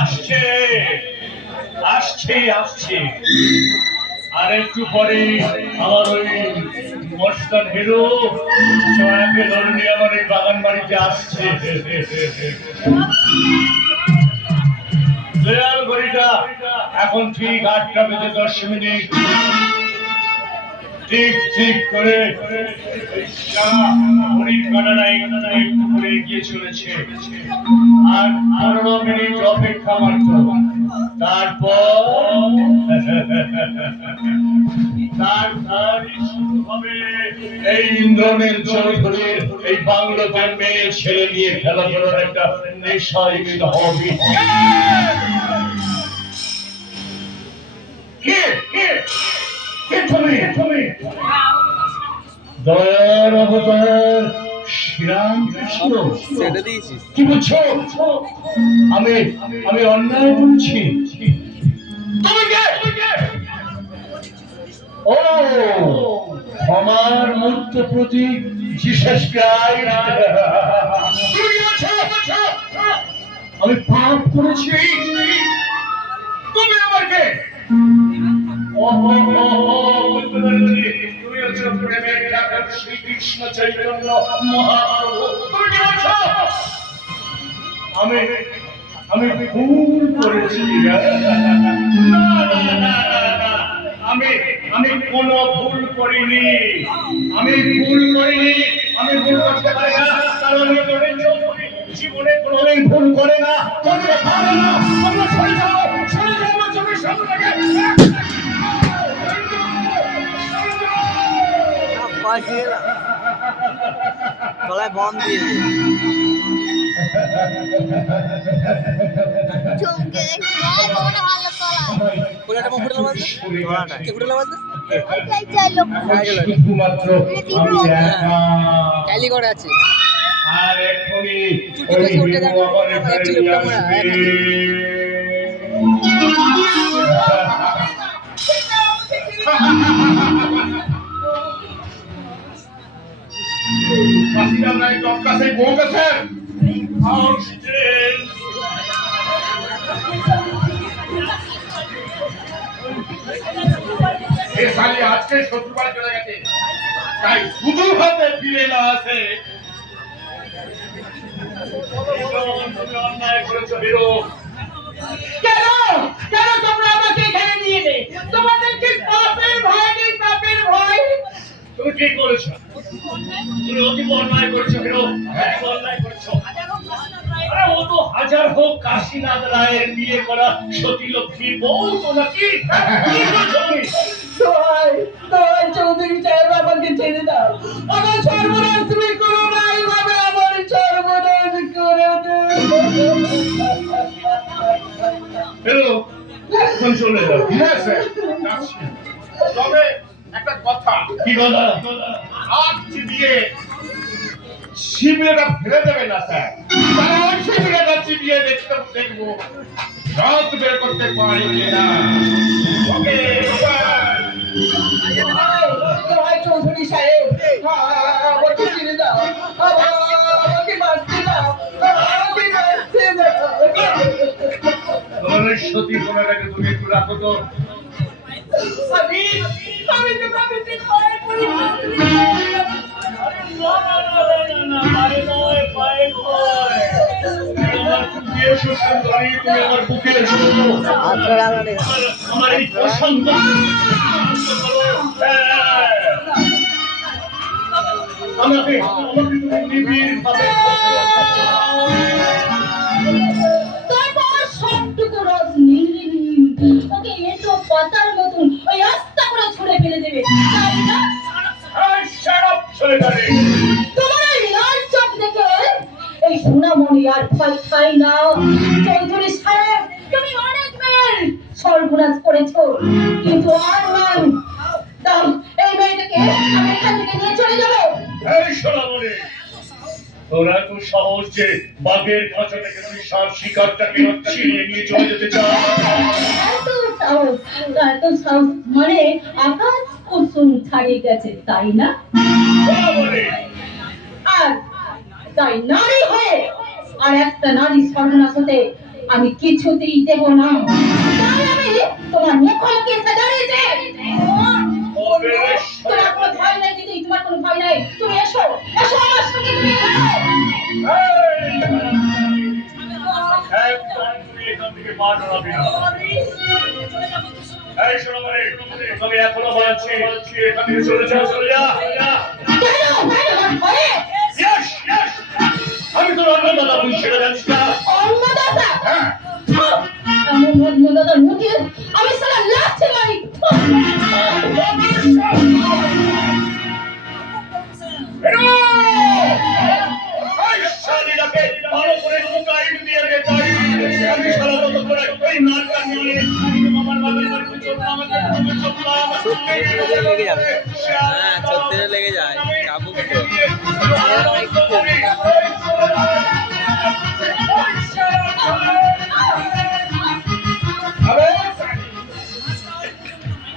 আসছে আসছে আসছে আর একটু পরে আমার ওই মস্তান হিরো জয়াকে ধরে নিয়ে আমার এই বাগান বাড়িতে আসছে। দেয়াল ঘড়িটা এখন ঠিক 8:10 ঠিক ঠিক করে ঘড়ির কাঁটাটা একটু একটু করে এগিয়ে চলেছে। আর 15 মিনিট অপেক্ষা মাত্র, তারপর শুরু হবে এই ইন্দ্রনীল চৌধুরীর এই বাংলাতে মেয়ে ছেলে নিয়ে খেলাধুলার একটা নেশায় হবে। দয়ার অবতার শ্রীরামকৃষ্ণ, কি বলছো? আমি আমি অন্যায় বলছি? ও আমার মূর্ত প্রতীক জিসাস ক্রাইস্ট, আমি পাপ করেছি, তুমি আমাকে তুমি হচ্ছে প্রেমের ঠাকুর শ্রীকৃষ্ণ চৈতন্য মহাপ্রভু, তুমি কি বলছো? আমি আমি ভুল করেছি? আমি আমি কোনো ভুল করিনি, আমি ভুল করিনি, আমি ভুল করতে পারি না, কারণ জীবনে কোনোদিন ভুল করে না। তোমরা পারো না, তোমরা সরে যাও, সরে যাও আমার চোখের সামনে থেকে। গলায় বম দিয়ে ক্যালি করে আছে আর এখনই উঠে দেখো আজকে শ্বশুরবাড়ি চলে গেছে, তাই শুধু হাতে ফিরে না আসে। অন্যায় করেছ বেরো। কেন কেন তোমরা আমাকে এখানে নিয়ে এলে? তোমাদের কি পাপের ভয় নেই? পাপের ভয়? তুমি কি করেছো? তুমি অতি অন্যায় করেছো বেরো, অন্যায় করেছো। আরে ও তো হাজার হোক কাশীনাথ রায়ের বিয়ে করা সতী লক্ষ্মী বউ তো নাকি? কি বলছো তুমি? চৌধুরী সাহেব আমাকে ছেড়ে দাও, আমার সর্বনাশ তুমি করো না, এইভাবে আমার সর্বনাশ করে বেরো, এখন চলে যাও। তবে একটা কথা, কি কথা? আজ চিবিয়ে শিবিরেটা ফেলে দেবে না স্যার, তাহলে শিবিরেটা চিবিয়ে দেখবো রাত বের করতে পারি কিনা। ওকে চৌধুরী সাহেব আমাকে ছেড়ে দাও, আমাকে মারতে দাও, আমাকে মারতে দাও। তোমার সতী কোনাটাকে তুমি একটু রাখো তো। আমি আমি তো ভাবিছি পায়ে পড়ি। আমার বুকে আমার এই প্রশান্ত আমাকে নিবিড় ভাবে সবটুকু রস নীল ওকে এঁটো পাতার মতন ওই আস্তা করে ছুঁড়ে ফেলে দেবে, তাই না? তোমার এই লাল চোখ দেখে এই সোনামণি আর ভয় খাই না। চৌধুরী সাহেব, তুমি অনেক মেয়ের সর্বনাশ করেছো, কিন্তু আর নয়। দাও এই মেয়েটাকে, আমি এখান থেকে নিয়ে চলে যাবো। এই সোনামণি, তোরা তো সহজ যে বাঘের খাঁচা থেকে তুই সাপ শিকারটাকে ছিনিয়ে নিয়ে চলে যেতে চাও? এত সাহস মানে আকাশ কুসুম ছাড়িয়ে গেছে, তাই না? আর তাই নারী হয়ে আর একটা নারী সর্বনাশ হতে আমি কিছুতেই দেব না। তাই আমি তোমার মুখোমুখি এসে দাঁড়িয়েছি। তোমার কোনো ভয় নাই দিদি, তোমার কোনো ভয় নাই। তুমি এসো, এসো আমার সঙ্গে, তুমি এসো। একদম তুমি এখান থেকে পা নড়াবে না। এই শোনো মানে, তুমি এখনো বলছি এখান থেকে চলে যাও, চলে যা। কেন? কেন আমার ভয়ে? Yes, yes! আমি তোর অন্নদাতা, তুই সেটা জানিস না? অন্নদাতা? হ্যাঁ। এমন অন্নদাতার মুখে আমি সারা লাথি মারি। বেরো! এই শালীটাকে ভালো করে টাইট দিয়ে দে, টাইট। আমি শালা মতো করে ওই নারটা নিয়ে আমার বাবার বাড়িতে চললাম, চললাম। সত্যি লেগে যাবে। হ্যাঁ, সত্যি লেগে যায়। চাবুক তো। আরে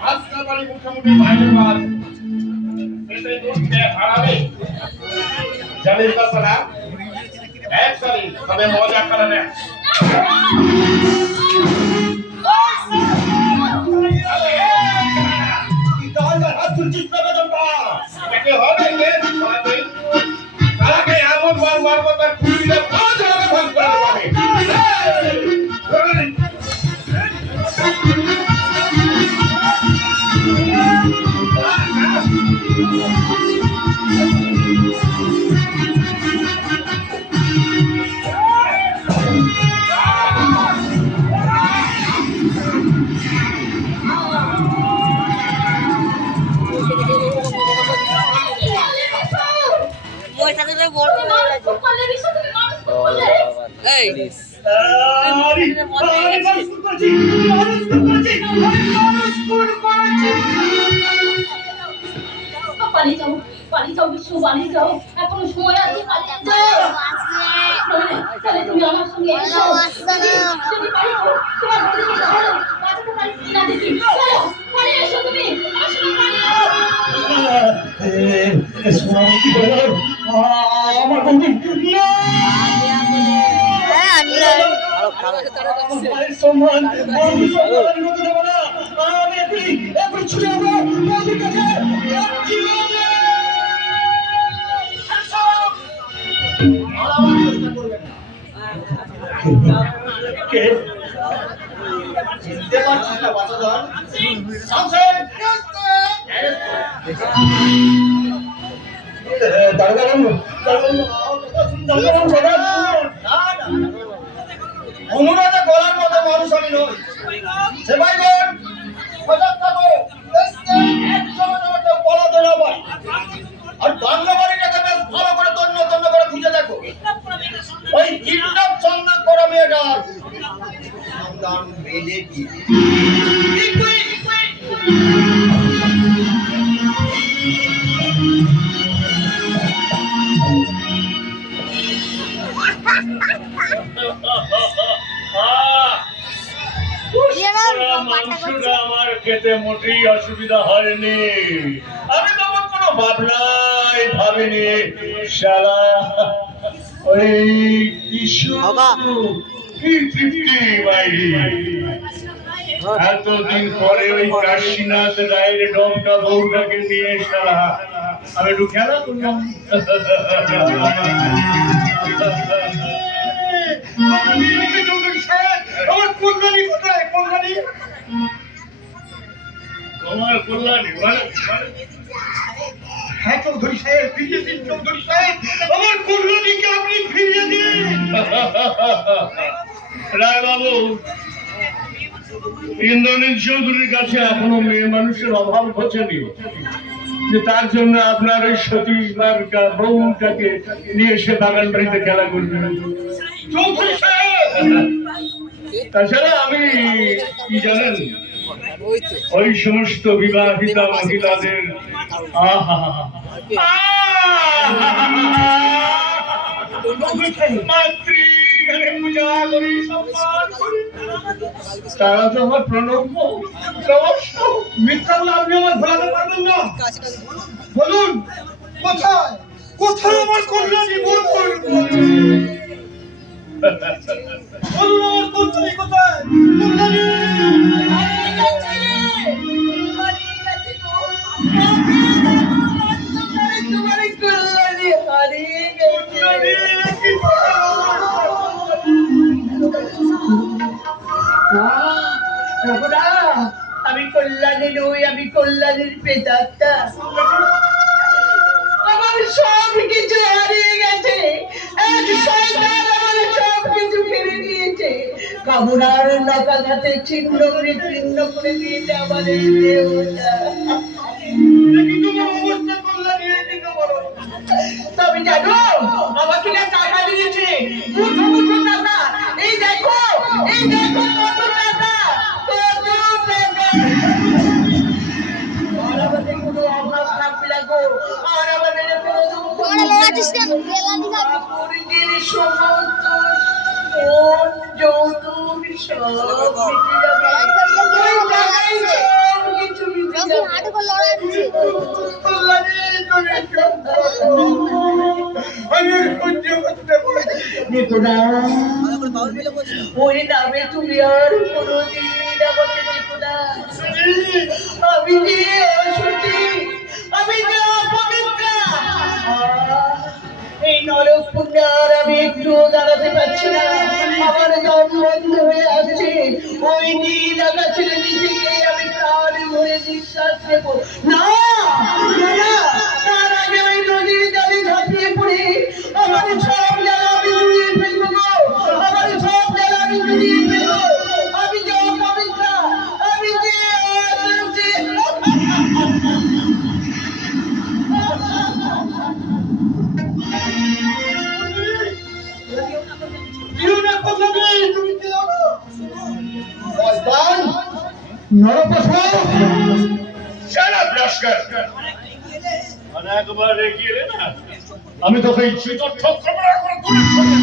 আজকাল বাড়ি মুখোমুখি মাইনের মাছ এতে দুধে হারাবে জানিস না এক সারি তবে মজা করে না হাত তুলছিস না জম্পা একে হবে কে সাথে তাকে এমন মারবো তার কুড়িটা পাঁচ হাজার ভাগ করে দেবে মই সাথে বলতে মানুষ খুব করলে বিশ্ব, তুমি মানুষ খুব করলে। এই পালিয়ে যাও, পালিয়ে যাও বিশ্ব, পালিয়ে যাও। এখনো সময় আছে, পালিয়ে যাও। তাহলে তুমি আমার সঙ্গে এসো। যদি পালিয়ে যাও, তোমার বন্ধুকে ধরো, বাঁচাতে পারি কিনা দেখি। চলো, পালিয়ে এসো তুমি, আমার সঙ্গে পালিয়ে এসো। আমার বন্ধু না, আমার ভাইয়ের সম্মান, বন্ধু সম্মান আমি করতে দেবো না। আমি এখনই ছুটে যাবো বন্ধুর কাছে। কে? চিনতে পারছিস না বাচ্চাদার? শামসেন! দারোগাবাবু, দারোগাবাবু, দারোগাবাবু, দারোগাবাবু, না, না। অনুরাধা গলার মতো মানুষ আমি নই। সেবাইগণ, সজাগ থাকো। একসময় তোমার কেউ বলা দেয় না ভাই। আর বাংলা বাড়িটাকে বেশ ভালো করে তন্ন তন্ন করে খুঁজে দেখো। ওই কিডন্যাপ সন্দেহ করা মেয়েটার নাম বেদে কি? মাংসটা আমার খেতে মোটেই অসুবিধা হয়নি। আমি তখন কোনো ভাবনাই ভাবিনি শালা ওই কি তৃপ্তি বাইরি। এতদিন পরে ওই কাশীনাথ রায়ের ডমটা বউটাকে নিয়ে শালা আমি একটু খেলা করলাম। আমার কল্যাণী কোথায়? কল্যাণী, তোমার কল্যাণী হ্যাঁ চৌধুরী সাহেব, ফিরিয়ে দিন চৌধুরী সাহেব, আমার কল্যাণীকে আপনি ফিরিয়ে দিন। রায় বাবু, ইন্দ্রনীল চৌধুরীর কাছে এখনো মেয়ে মানুষের অভাব ঘটেনি যে তার জন্য আপনার ওই সতীশ বারকা বউটাকে নিয়ে এসে বাগান বাড়িতে খেলা করবেন। চৌধুরী সাহেব, তাছাড়া আমি কি জানেন, ওই সমস্ত বিবাহিতা মহিলাদের তারা তো আমার প্রণম্য মিথ্যা বলে আপনি আমার ভোলাতে পারবেন না। বলুন কোথায় কোথায় আমার কল্যাণী? বলুন আমার কল্যাণী কোথায়? কল্যাণী! হারিয়ে গেছে, হারিয়ে গেছে গো। আমি দেখো অন্ধকারে তোমার কল্যাণী হারিয়ে গেছে। রঘুরা, আমি কল্যাণী নই, আমি কল্যাণীর প্রেতাত্মা। আমার সব কিছু হারিয়ে গেছে, এক শয়তান আমার সব কিছু কেড়ে নিয়েছে। কামনার নকাল হাতে ছিন্ন করে দিয়েছে আমাদের দেবতা। তবে জানো আমাকে না টাকা দিয়েছে, মুঠো মুঠো টাকা। এই দেখো কত টাকা, কত টাকা। আর আমাদের কোনো অভাব থাকবে না গো, আর আমাদের কোনো দুঃখ পরিচির সমস্ত মন যৌতুক সব মিটে যাবে। ওই টাকাই সব কিছু মিটে যাবে। কল্যাণী, তুমি আমি আর সহ্য করতে পারি না। ওই নামে তুমি আর কোনোদিন আমাকে দেখো না। আমি যে অসুচি, আমি যে অপবিত্র, এই নরক কুণ্ডে আর আমি একটু দাঁড়াতে পারছি না। আমার দম বন্ধ হয়ে আসছে। ওই নীল আকাশের নিচে গিয়ে আমি প্রাণ ভরে নিঃশ্বাস নেব। না না, না, তার আগে ওই নদীর জলে ঝাঁপিয়ে পড়ে আমার সব জ্বালা আমি জুড়িয়ে ফেলবো গো। আমার সব জ্বালা আমি জুড়িয়ে ফেলবো। আমি যে অপবিত্র, আমি যে অসুচি। আমি তোকে ইচ্ছিত ঠক্করা করে তুলে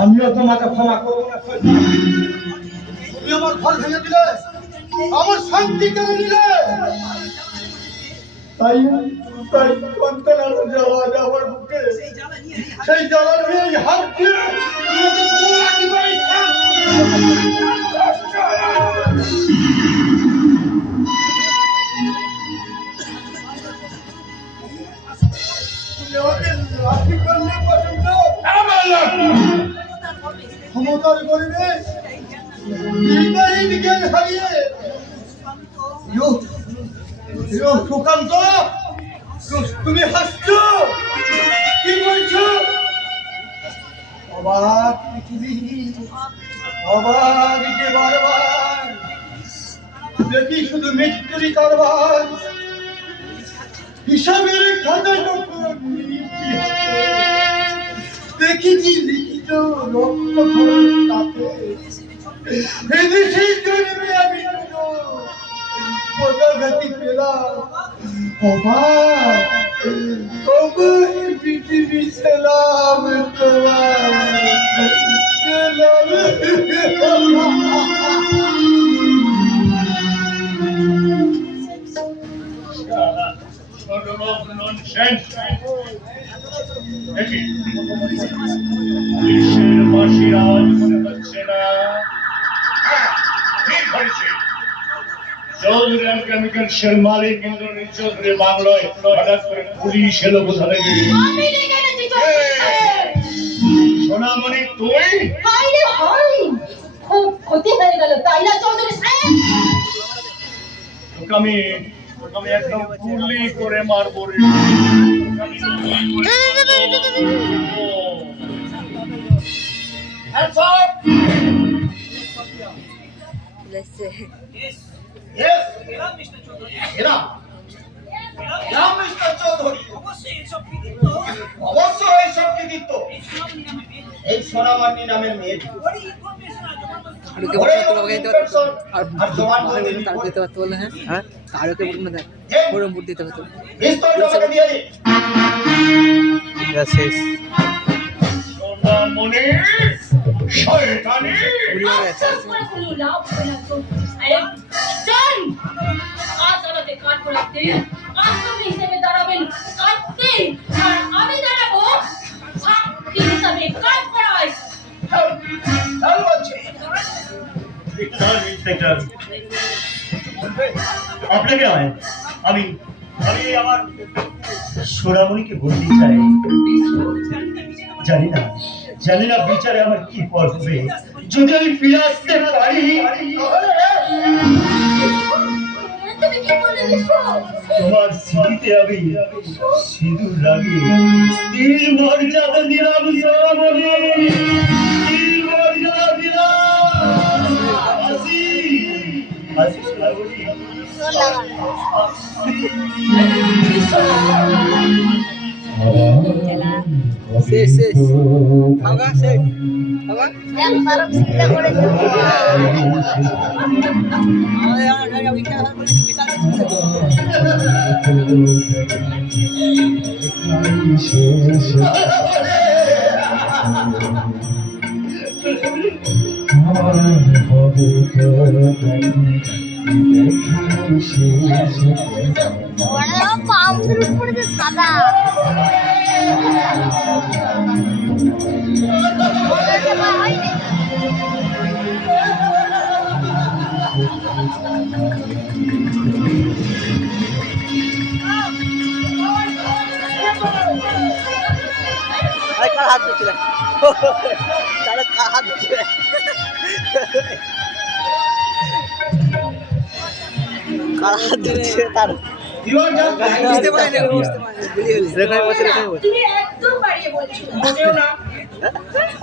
আমিও তোমাকে ক্ষমা করবো না। তুমি আমার ঘর ভেঙে দিলে, আমার শান্তি কেড়ে নিলে। তাই তাই কন্তনার জ্বালা আমার বুকে, সেই জ্বালা নিয়ে হাত দিয়ে তোমাকে গোলা কিভাবে ক্ষমতার গরিবে নির্বাহীন জ্ঞান হারিয়ে সুকান্ত, তুমি হাসছো, কি বলছো? অবাক পৃথিবী, অবাক যে বারবার দেখি শুধু মৃত্যুরই কারবার। হিসাবের খাতা যখন দেখেছি লিখিত রক্ত খরচ তাতে এদেশের জন্মে আমি পদাঘাতি পেলাম। অবাক তবু পৃথিবী ছিলাম তোমার, চৌধুরী আগামীকাল শের মালিক ইন্দ্রনীল চৌধুরী বাংলায় হঠাৎ করে পুলিশ এলো কোথা থেকে? সোনামণি তুই? খুব ক্ষতি হয়ে গেল, তাই না চৌধুরী সাহেব? তোকে আমি একদম গুলি করে মারবো রে। Hands up! Yes. এরা মিস্টার চৌধুরী অবশ্যই এইসব কৃতিত্ব এই সোনামণি নামের মেয়ে। সোনামণি শয়তানি আশ্বাস করে কোনো লাভ হবে না তো। আরে চল, আজ আমাদের কাঠ করাতে আসামি হিসেবে দাঁড়াবেন কাঠকে, আর আমি দাঁড়াবো সাক্ষী হিসাবে। কাঠ করা চল বলছি। ইন্সপেক্টর, আপনাকে নয়, আমি আমার সোনামণিকে বলতে চাই। জানি না বিচারে আমার কি ফল হবে। যদি আমি ফিরে আসতে পারি, তুমি কি বলে দিছো? তোমার স্মৃতিতে আমি সিঁদুর লাগিয়ে স্ত্রীর মর্যাদা দিলাম সোনামণি, স্ত্রীর মর্যাদা দিলাম। আসি সোনামণি। শেষ শেষ খাওয়া শেষ খাওয়া পাম্পের উপরে যে সাদা কার হাত ধরছিল তারা কার হাত ধরছিল কার হাত ধরছিল তার বুঝতে পারিনি রেখায় বসে তুমি একদম বাড়িয়ে বলছো না।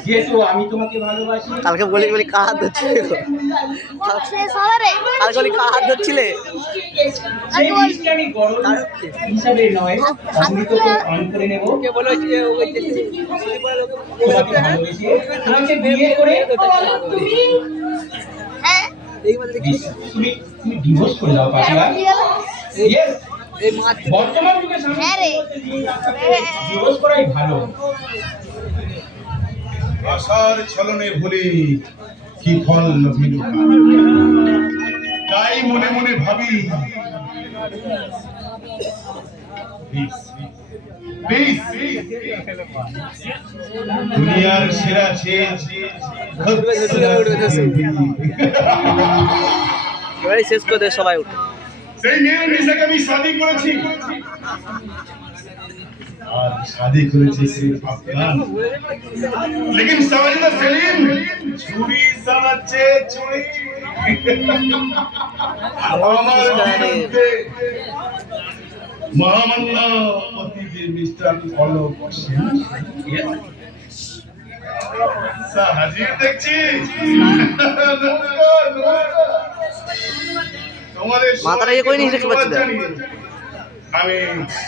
যেহেতু আমি তোমাকে ভালোবাসি, কালকে বলি কার হাত ধরছিলে কালকে বলি কার হাত ধরছিলে সেই জিনিসটা আমি গরম হিসাবে নয়, অমৃতকে পান করে নেব। কে বলে তোমাকে ভালোবেসে তোমাকে বিয়ে করে তুমি এই মানে তুমি তুমি ডিভোর্স করে দাও পাশিয়া। Yes, এই মাছ বর্তমান যুগে ডিভোর্স করাই ভালো। আশার ছলনে ভুলে কি ফল লভিল, তাই মনে মনে ভাবি দুনিয়ার সেরা এবারে শেষ করে দে সবাই উঠে সেই মেয়ের মিশাকে আমি শাদি করেছি, আর শাদি করেছি সে আফগান। লেকিন সমাজে সেলিম ছুরি চালাচ্ছে ছুরি। আমার বিরুদ্ধে মহামান্য অতিথি মিস্টার অলোক সেন হাজির দেখছি। তোমাদের মাথাটা ইয়ে করে নিয়ে রেখে পাচ্ছি না।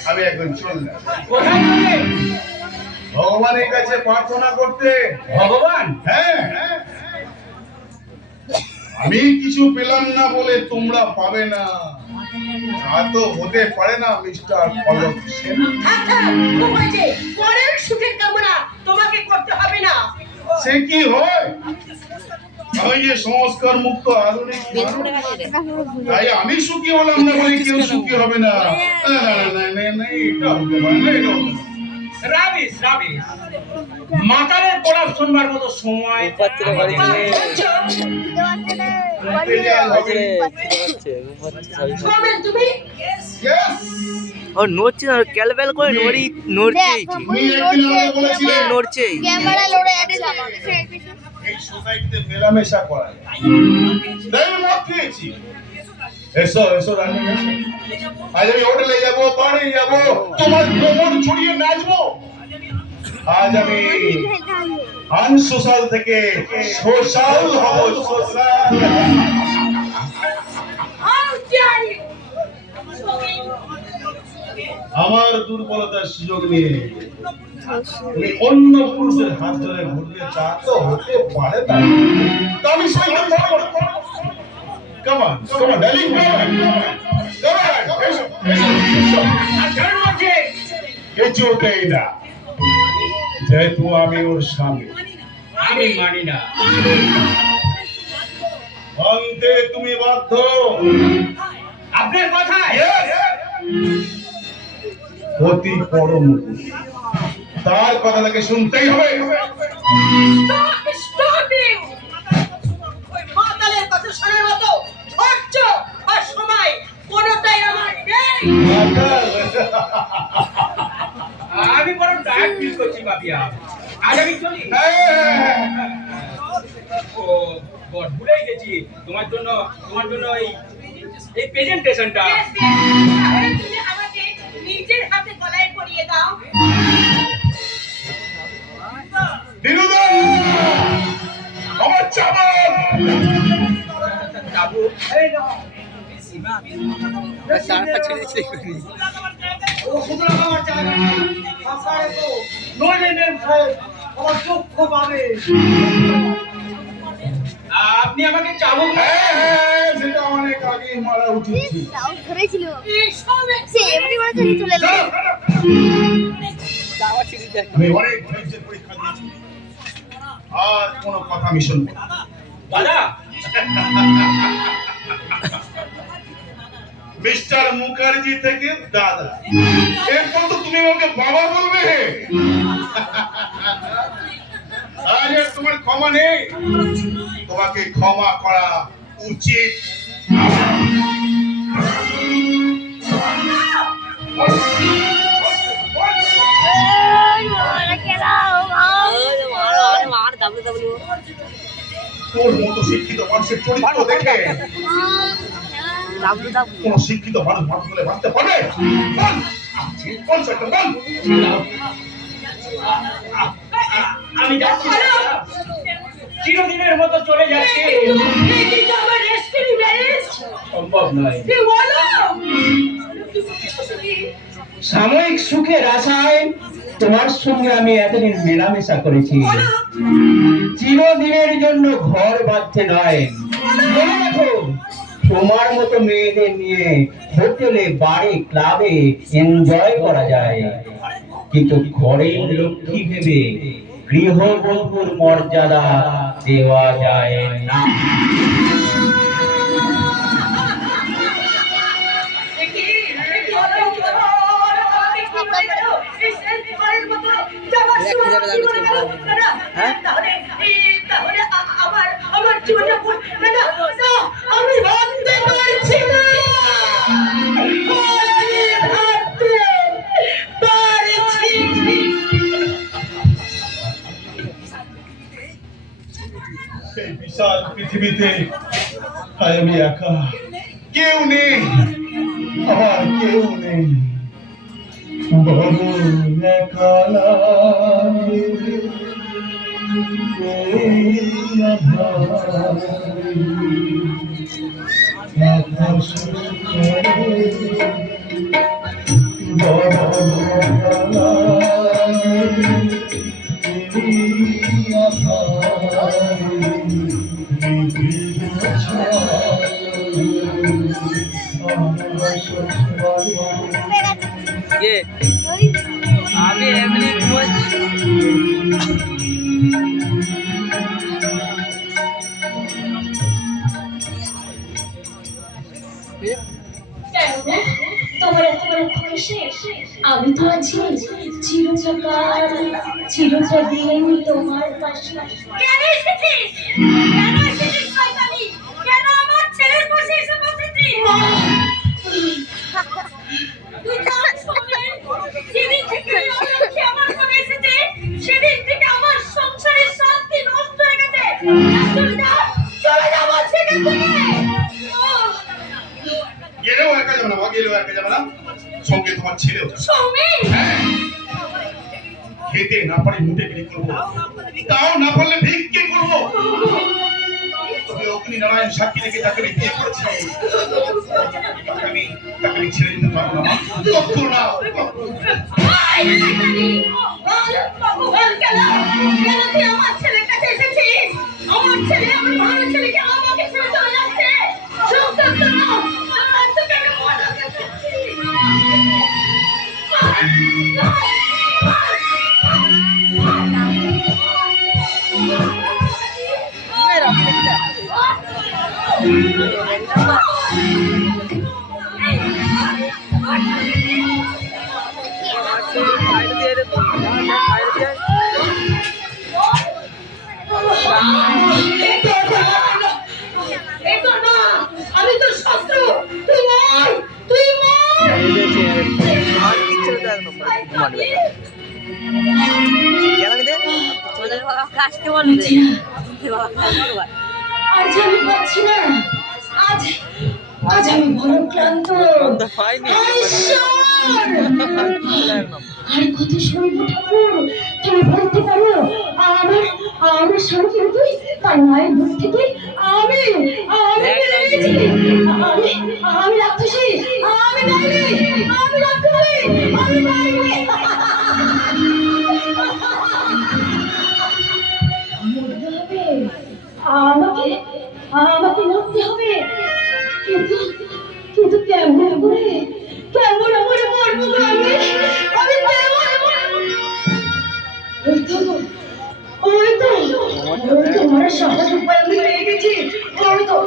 আমি এখন চললাম কোথায় গেলে? ভগবানের কাছে প্রার্থনা করতে। ভগবান, হ্যাঁ, আমি কিছু পেলাম না বলে তোমরা পাবে না, তা তো হতে পারে না মিস্টার অলোক সেন। পরের সুখের কামনা তোমাকে করতে হবে না। সে কি হয়? আমি যে সংস্কার মুক্ত আধুনিক মানুষ, তাই আমি সুখী হলাম না বলে কেউ সুখী হবে না। না, এটা হতে পারে না, এটা হতে পারে না। রাবিশ মাতারের পড়া শুনবার মতো সময় উপাচ্ছিলে বাড়ি আমাদের তুমি Yes! ও নড়ছে না ক্যালবেল করে নড়ছেই তুমি একদিন আমাকে বলেছিলে নড়ছেই ক্যামেরা লোড়ে এই সোসাইটিতে মেলামেশা করা যায়। তাই আমি মদ খেয়েছি। এসো রানী, এসো। আজ আমি হোটেলে যাবো, বাড়ি যাবো, তোমার কোমর ছড়িয়ে নাচবো। আজ আমি আনসোশাল থেকে সোশ্যাল হব, সোশ্যাল। আমার দুর্বলতার সুযোগ নিয়ে তুমি অন্য পুরুষের হাত ধরে ঘুরতে চাও তো হতে পারে না। তো আমি সইতে পারবো না। Come on, darling, come on. কিছুতেই না, যেহেতু আমি ওর স্বামী। আমি মানি না। ভাঙতে তুমি বাধ্য। আপনার কথায় অতি পরম তার কথা তাকে শুনতেই হবে। Stop! পাপিয়া আজ আমি চলি হ্যাঁ, ও গড ভুলেই গেছি তোমার জন্য এই প্রেজেন্টেশনটা তাহলে তুমি আমাকে নিজের হাতে গলায় পরিয়ে দাও। দিনুদা আমার চাবল বাবু তারপর ছেড়ে দিচ্ছে ও সুতরাং আমার জায়গা ফাঁকা রেখো, নইলে মেম সাহেব আমার দুঃখ পাবে। আপনি আমাকে চাবুক হ্যাঁ, হ্যাঁ, সেটা অনেক আগে মারা উচিত ছিল। ধরেছিল এসব সে এমনি করে চলে এলো। যাও, আবার ছেড়ে দেয় আমি অনেক ধৈর্যের পরীক্ষা দিয়েছি, আর কোনো কথা আমি শুনবো না। দাদা মিস্টার মুখার্জি থেকে দাদা, এরপর তো তুমি আমাকে বাবা বলবে। আজ আর তোমার ক্ষমা নেই, তোমাকে ক্ষমা করা উচিত। মার ডাবলু ডাবলু তোর মতো শিক্ষিত মানুষের চরিত্র দেখে ডাবলু ডাবলু কোন শিক্ষিত মানুষ মানুষ বলে বাঁচতে পারবে? বল, বল সেটা বল। আমি যাচ্ছি চিরদিনের মতো চলে যাচ্ছি কিন্তু আমার রেস্ট রেস্ট সম্ভব নয় কি বলো? সাময়িক সুখের আশায় তোমার সঙ্গে আমি এতদিন মেলামেশা করেছি, চিরদিনের জন্য ঘর বাঁধতে নয়। মনে রাখো, তোমার মতো মেয়েদের নিয়ে হোটেলে বাড়ি ক্লাবে এনজয় করা যায়, কিন্তু ঘরের লক্ষ্মী ভেবে গৃহবধূর মর্যাদা দেওয়া যায় না। আমি ভাবতে পারছি না, আমি ভাবতে পারছি এই বিশাল পৃথিবীতে আমি একা, কেউ নেই, আমার কেউ নেই, বড় একা লাগে এই আধার, আকাশ করে বড় একা লাগে এই আধার, কে আমি এমনি বলছি তোমার এত বড় খুশি, আমি তো আছি চিরকাল চিরদিন তোমার পাশে। কেন এসেছিস? কেন এসেছিস শয়তানি? কেন আমার ছেলের পাশে এসে বসেছিস? তুই জানিস না, যেদিন থেকে অলক্ষ্মী আমার ঘরে এসেছে, সেদিন থেকে আমার সংসারের শান্তি নষ্ট হয়ে গেছে। চলে যা বলছি এখান থেকে। গেলেও একা যাবে না, গেলেও একা যাবে না, সঙ্গে তোমার ছেলেও যাবে। সৌমিক, হ্যাঁ, খেতে না পারি মুটে বিক্রি করবো, তাও না পারলে ভিক্ষে করবো। তবে অগ্নি নারায়ণ সাক্ষী রেখে তাকে আমি বিয়ে করেছি, তাকে আমি ছেড়ে দিতে পারবো না। কখনো না, ভগবান কেন তুই আমার ছেলের কাছে এসেছিস? আমার ছেলে, আমার ভালো ছেলেকে আমাকে ছেড়ে চলে যাচ্ছে। বাইরে দিয়ে দেবো বাইরে দিয়ে আমি তো শত্রু, তুই মর, তুই মর। আর কিচ্ছু তো এক নম্বর ঘুমানো আসতে বলবে আজ আমি পাচ্ছি না, আজ আজ আমি বড় ক্লান্ত। হয়নি হায় ঈশ্বর! আর কত শুনব ঠাকুর, তুমি বলতে পারো আমার আমার স্বামী তুই তার মায়ের বুক থেকে আমি কেড়ে নিয়েছি। আমি রাক্ষসী, আমি ডাইনি, আমি রাক্ষসী, আমি ডাইনি। মরতে হবে, আমাকে আমাকে মরতে হবে, কিন্তু কিন্তু কেমন করে মরবো গো আমি? আমি কেমন ওই তো আমার সহজ উপায় আমি পেয়ে গেছি। ওই তো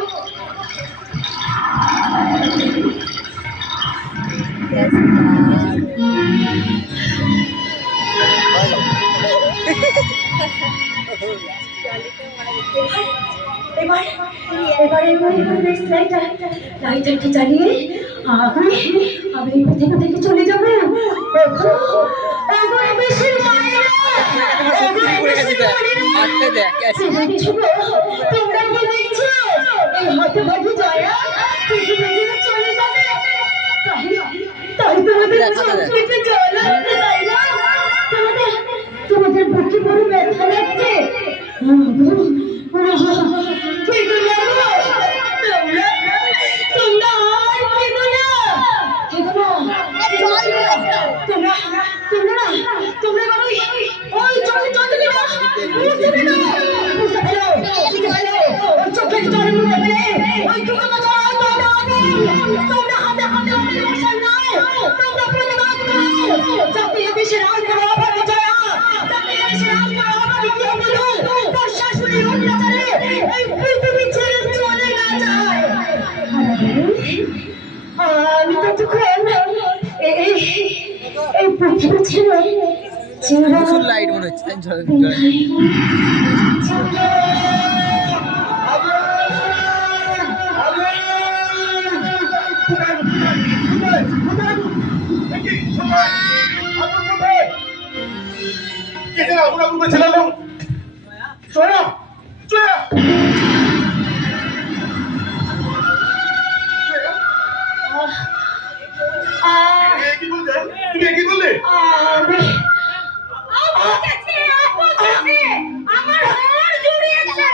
লাইটারটা জ্বালিয়ে আমি আমি পৃথিবী থেকে চলে যাবো। হাতে দেখ তোমরা কি দেখছো? এই হাতে ভাগে জয়া পৃথিবী থেকে চলে যাবে। তাই তোমাদের চোখে জল আসছে, তাই না? তোমাদের বুকে বড় ব্যথা লাগছে। কিন্তু জানো, তোমরা আর কেঁদো না, তোমরা এবার ওই চোখের জল মুছে ফেলে ওই টুকরো জল তোমরা হাতে হাতে মশাই নাও, তোমরা প্রতিবাদ করো যাতে এ দেশের আর কোনো অভাব যায়, যাতে এ দেশের আর কোনো অভাব কি হলো তার শাশুড়ির অত্যাচারে এই পৃথিবী ছেড়ে চলে না যায়। আমি ততক্ষণ এই পৃথিবী ছেড়ে প্রচুর লাইট মনে হচ্ছে কি বললে? আমার হাড় জড়িয়েছে।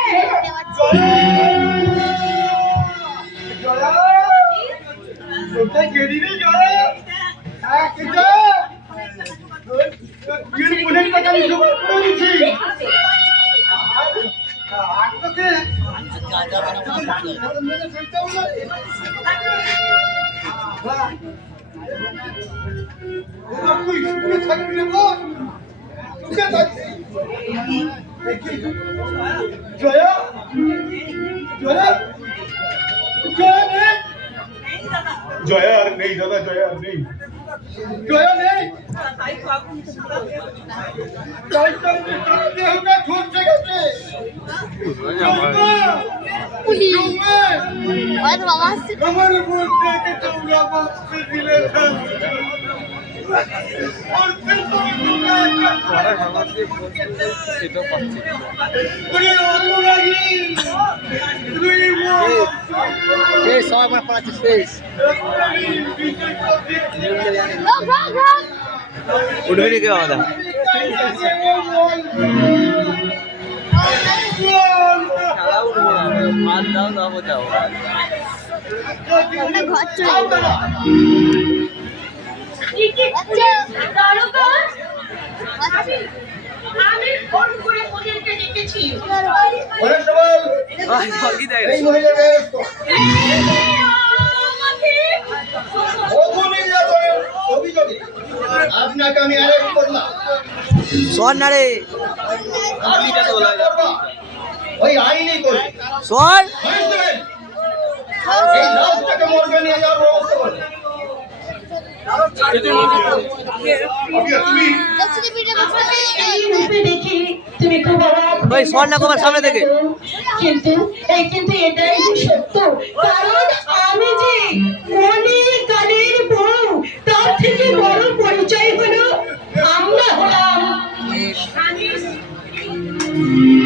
জয়া আর নেই দাদা, জয়া আর নেই, জয়া নেই। দেহটা ঝলসে গেছে। বাবা আসছে। আমার বোনটাকে তোমরা বাঁচতে দিলে না। সেটা পাচ্ছি শেষ সবাই আমার পড়াচ্ছে শেষ উঠবে নি কেউ আমাদের খেলা উঠবো না ভাত দাও দাও যাও ঘর চলে আমি ফোন করে ওদেরকে ডেকেছি। এই মহিলা ব্যস্ত অভিযোগে আপনাকে আমি অ্যারেস্ট করলাম। শোন না রে ওই আইনি করে শোন এই লাশটাকে মর্গে নিয়ে যাওয়ার ব্যবস্থা করে। তুমি খুব ওই স্বর্ণা কুমার সামনে থেকে কিন্তু এটাই সত্য, কারণ আমি যে অনেক কালের বউ, তার থেকে বড় পরিচয় হলো আমরা হলাম স্বামী স্ত্রী।